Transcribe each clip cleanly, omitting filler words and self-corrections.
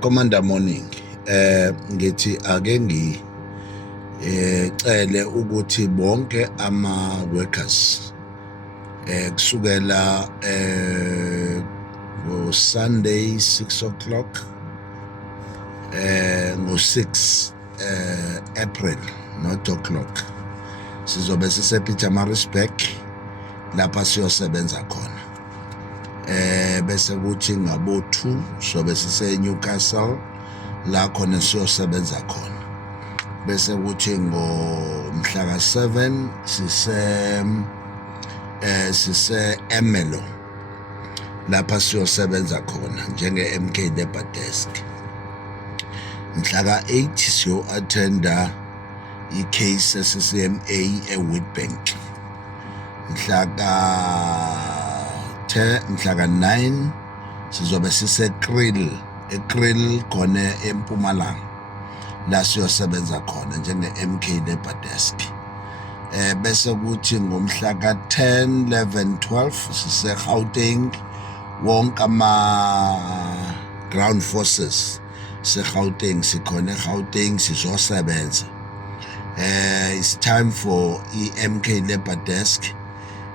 Commander Morning, ngithi ake cele ukuthi bonke ama-workers kusukela ngo-Sunday 6 o'clock ngo-6 April not o'clock sizobe sise-Pietermaritzburg lapha siyosebenza khona. Bese kuthi ngabo-2 sobe sise-Newcastle la khona siyosebenza khona. Bese kuthi ngomhla ka-7 sise-Ermelo lapha siyosebenza khona njenge-MK Labour Desk. Mhla ka-8 siyo-attenda i-case ye-CCMA e-Witbank. Mhla ka-9 sizobe sise-Kriel khona eMpumalanga la siyosebenza khona njenge-MK Labour Desk. Bese kuthi ngomhla ka-10, 11, 12 sise-Gauteng, wonke ama-ground forces se-Gauteng sikhona eGauteng sizosebenza. It's time for i-MK Labour Desk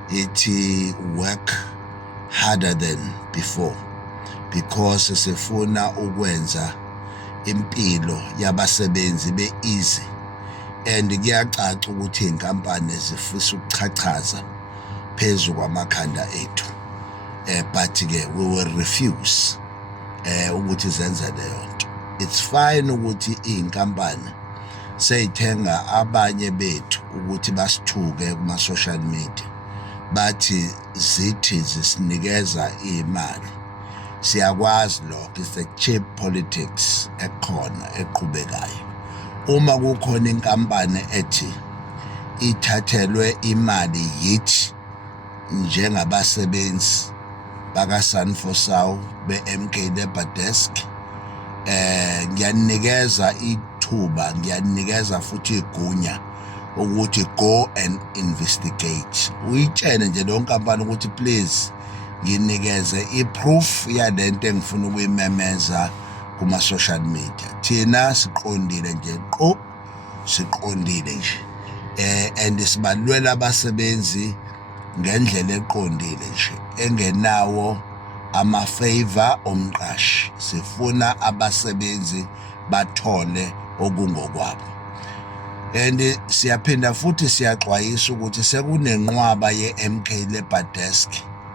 ithi work harder than before because sifuna ukwenza impilo yabasebenzi be-easy and kuyacaca ukuthi iy'nkampani zifisa ukuchachaza phezu kwamakhanda ethu, but-ke we will refuse ukuthi zenze leyo nto. It's fine ukuthi iy'nkampani seyithenga abanye bethu ukuthi basithuke kuma-social media bathi zithi zisinikeza imali. Siyakwazi lokho, it's the cheap politics ekhona eqhubekayo. Uma kukhona inkampani ethi ithathelwe imali yithi njengabasebenzi baka-Sanfosao be-MK Labour Desk, ngiyanikeza ithuba, ngiyanikeza futhi igunya ukuthi go and investigate. Uyitshene nje leyo nkampani ukuthi please nginikeze i-proof yalento engifuna ukuyimemeza kuma-social media. Thina siqondile nje siqondile nje and sibalwela abasebenzi ngendlela eqondile nje engenawo ama-favor omqashi. Sifuna abasebenzi bathole okungokwabo. And siyaphinda futhi siyaxwayisa ukuthi sekunenqwaba ye-MK Labour Desk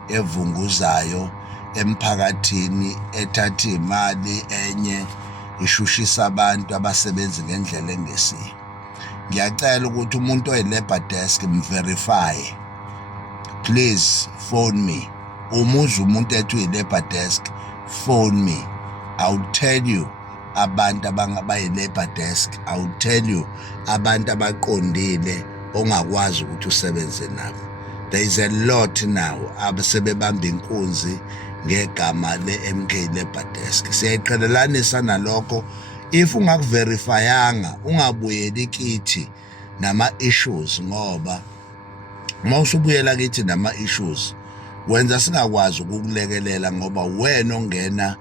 evunguzayo emphakathini ethatha imali enye ishushisa abantu abasebenzi ngendlela engesiyo. Ngiyacela ukuthi umuntu oyi-Labour Desk mverify. Please phone me. Umuzwa umuntu ethi uyi-Labour Desk, phone me. I'll tell you abantu abayi-Labour Desk, I'll tell you abantu abaqondile ongakwazi ukuthi usebenze nabo. There is a lot now abasebebamba inkunzi ngegama le-MK Labour Desk. Siyayiqhelelanisa nalokho. If ungakuverifyanga ungabuyeli kithi nama-issues, ngoba uma usubuyela kithi nama-issues wenza singakwazi ukukulekelela ngoba wena ongena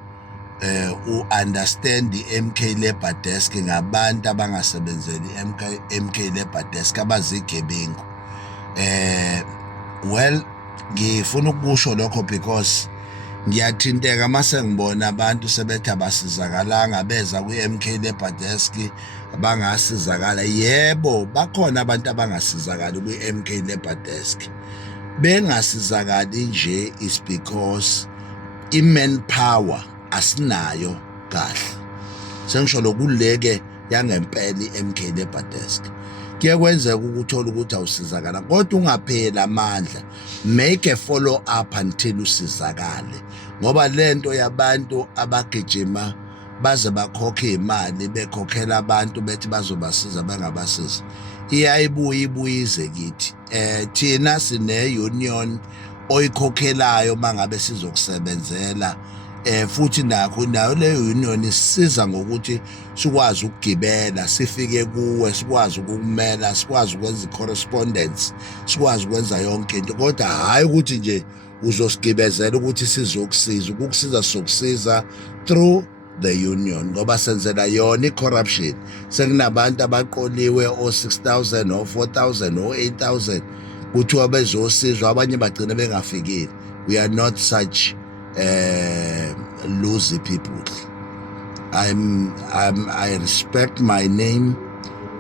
u-understand i-MK Labour Desk ngabantu abangasebenzeli MK Labour Desk abazigebengu. Well, ngifuna ukusho lokho because ngiyathinteka mase ngibona abantu sebethi abasizakalanga beza kwi-MK Labour Desk abangasizakala. Yebo, bakhona abantu abangasizakali kwi-MK Labour Desk. Bengasizakali nje is because i-manpower asinayo kahle. Sengisho lokuleke yangempela i-MK Labour Desk. Kuye kwenzeka ukuthola ukuthi awusizakala kodwa ungapheli amandla. Make a follow up until usizakale, ngoba lento yabantu abagijima baze bakhokhe imali bekhokhela abantu bethi bazobasiza bangabasiza ibuyize kithi. Thina sine-union oyikhokhelayo mangabe sizokusebenzela, futhi nayo leyo union isisiza ngokuthi sikwazi ukugibela sifike kuwe, sikwazi ukukumela, sikwazi ukwenza i-correspondence, sikwazi ukwenza yonke into, kodwa hhayi ukuthi nje uzosigibezela ukuthi sizokusiza. Ukukusiza sizokusiza through the union ngoba senzela yona i-corruption. Sekunabantu abaqoliwe o-6,000 o-4,000 o-8,000 kuthiwa bezosizwa, abanye bagcina bengafikile. We are not such lousy people. I respect my name.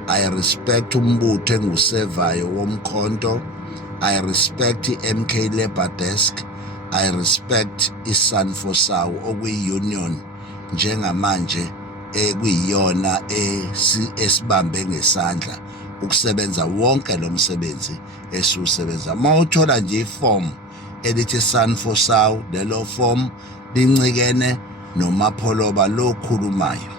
I respect umbutho engusevayo womkhonto. I respect i-MK Labour Desk. I respect i-Sanfosao okuyi-union njengamanje ekuyiyona esibambe ngesandla ukusebenza wonke lo msebenzi esiwusebenza. Uma uthola nje ifomu elithi Sanfosao, lelo fomu lincikene noMapholoba lokhulumayo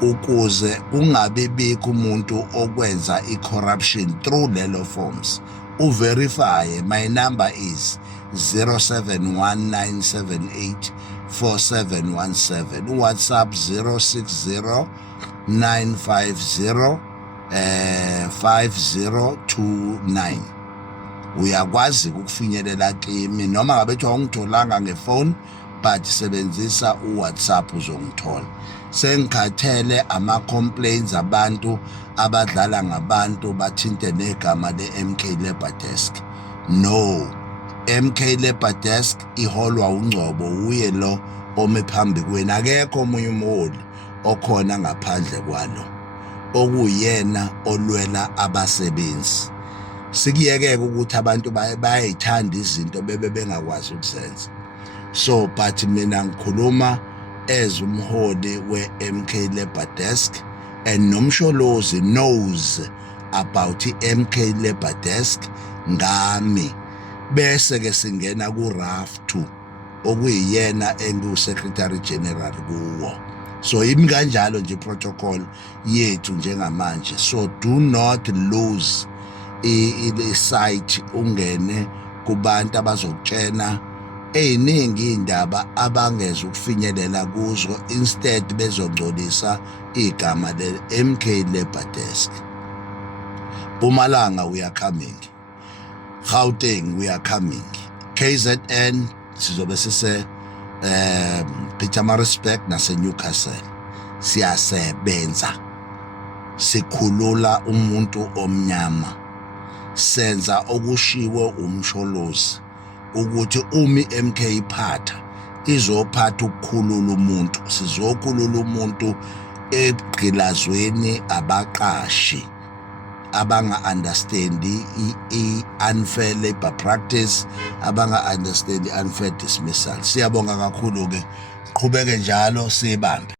ukuze ungabibikho umuntu okwenza i-corruption through lelo forms. Uverify. My number is 0719784717. WhatsApp 060-950-5029. Uyakwazi ukufinyelela kimi noma ngabe kuthiwa ungitholanga ngefoni, but sebenzisa uWhatsApp uzongithola. Sengikhathele ama-complaints abantu abadlala ngabantu bathinte negama le-MK Labour Desk. No, MK Labour Desk iholwa uNgcobo, uye lo ome phambi kwenu. Akekho omunye umholi okhona ngaphandle kwalo okuyena olwela abasebenzi. Sikuyeke ukuthi abantu bayayithanda izinto bengakwazi ukuzenza. So but mina ngikhuluma as umholi we-MK Labour Desk, and nomsholozi knows about i-MK Labour Desk ngami. Bese ke singena ku-RAF2 okuyiyena engu-Secretary General kuwo. So imi kanjalo nje protocol yethu njengamanje. So do not lose i-sight ungene kubantu abazokutshena ey'ningi iy'ndaba abangeza ukufinyelela kuzo, instead bezongcolisa igama le-MK Labour Desk. Mpumalanga we are coming. Gauteng we are coming. KZN sizobe sise Pietermaritzburg nase-Newcastle. Siyasebenza, sikhulula umuntu omnyama, senza okushiwo umsholozi ukuthi MK iphatha izophatha ukukhulula umuntu. Sizokhulula umuntu egqilazweni abaqashi abanga-understandi i-unfair labor practice, abanga-understandi i-unfair dismissal. Siyabonga kakhulu-ke, qhubeke njalo sibambe.